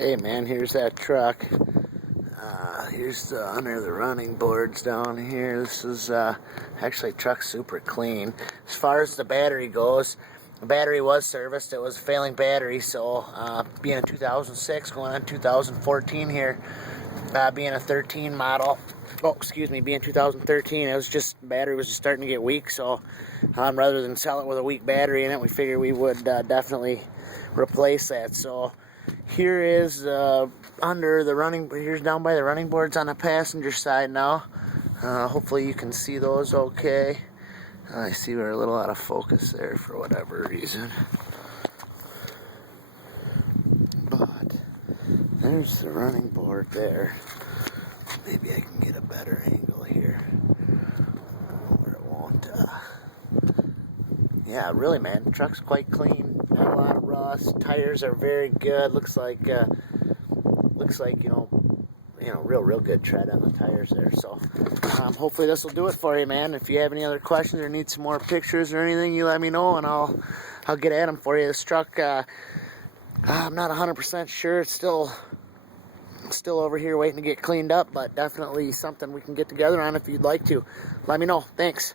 Okay, man, here's that truck. Here's under the running boards down here. This is actually, truck's super clean. As far as the battery goes, the battery was serviced. It was a failing battery, so being a 2006 going on 2014 here, being a 13 model, being 2013, it was just, battery was just starting to get weak, so rather than sell it with a weak battery in it, we figured we would definitely replace that. So here is under the running, here's down by the running boards on the passenger side now. Hopefully you can see those okay. I see we're a little out of focus there for whatever reason. But there's the running board there. Maybe I can get a better angle here where it won't. Yeah, really, man, the truck's quite clean. Not a lot of rust. Tires are very good. Looks like real good tread on the tires there. So hopefully this will do it for you, man. If you have any other questions or need some more pictures or anything, you let me know and I'll get at them for you. This truck, I'm not 100% sure. It's still over here waiting to get cleaned up, but definitely something we can get together on if you'd like to. Let me know. Thanks.